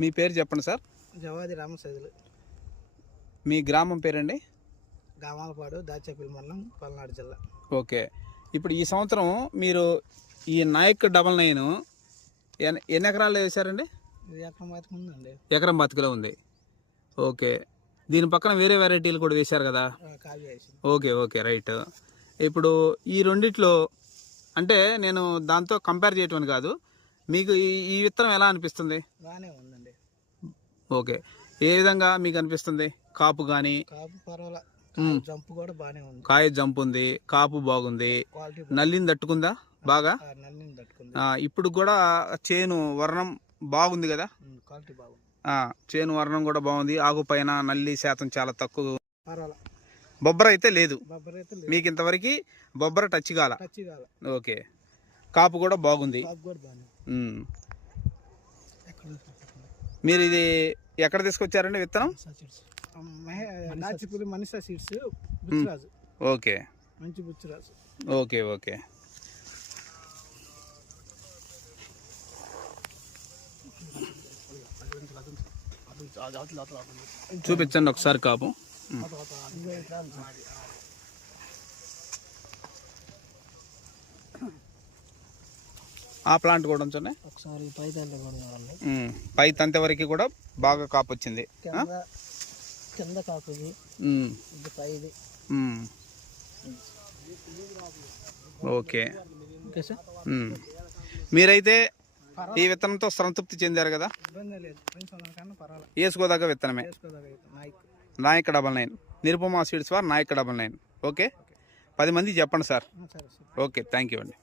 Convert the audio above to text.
మీ పేరు చెప్పండి సార్. జవాది రామసైదులు. మీ గ్రామం పేరండి? గామాలపాడు, దాచేపల్లి మండలం, పల్నాడు జిల్లా. ఓకే. ఇప్పుడు ఈ సంవత్సరం మీరు ఈ నాయక్ 99 ఎన్ని ఎకరాల్లో వేశారండి? ఇది ఎకరం బతికి ఉందండి. ఎకరం బతికిలో ఉంది. ఓకే. దీని పక్కన వేరే వెరైటీలు కూడా వేశారు కదా? Okay okay right. ఇప్పుడు ఈ రెండిట్లో అంటే నేను దాంతో కంపేర్ చేయటం కాదు, మీకు ఈ విత్తనం ఎలా అనిపిస్తుంది? బాగానే ఉందండి. ఓకే. ఏ విధంగా మీకు అనిపిస్తుంది? కాపు కానీ? కాపు పర్వాలా, జంపు కూడా బాగానే ఉంది. కాయ జంప్ ఉంది, కాపు బాగుంది, నల్లిని తట్టుకుందా బాగా? నల్లిని తట్టుకుంది. ఇప్పుడు కూడా చేను వర్ణం బాగుంది కదా? క్వాలిటీ బాగుంది. చేను వర్ణం కూడా బాగుంది. ఆకు పైన నల్లి శాతం చాలా తక్కువ. పర్వాలా. బొబ్బర అయితే లేదు లేదు. మీకు ఇంతవరకు బొబ్బర టచ్ కాల? ఓకే. కాపు కూడా బాగుంది. మీరు ఇది ఎక్కడ తీసుకొచ్చారండి విత్తనం? మనీషా సీడ్స్, బుచ్చిరాజు. ఓకే. మంచి బుచ్చిరాజు. Okay okay. చూపించండి ఒకసారి కాపు. ఆ ప్లాంట్ కూడా ఉంచండి ఒకసారి. పై తంతె వరకు కూడా బాగా కాపు వచ్చింది. కింద కాపు పైది. ఓకే. మీరైతే ఈ విత్తనంతో సంతృప్తి చెందారు కదా? వేసుకోదగ్గ విత్తనమే నాయక్ 99, నిరుపమా సీడ్స్ వారు నాయక్ 99. ఓకే. 10 మంది చెప్పండి సార్. ఓకే, థ్యాంక్ యూ అండి.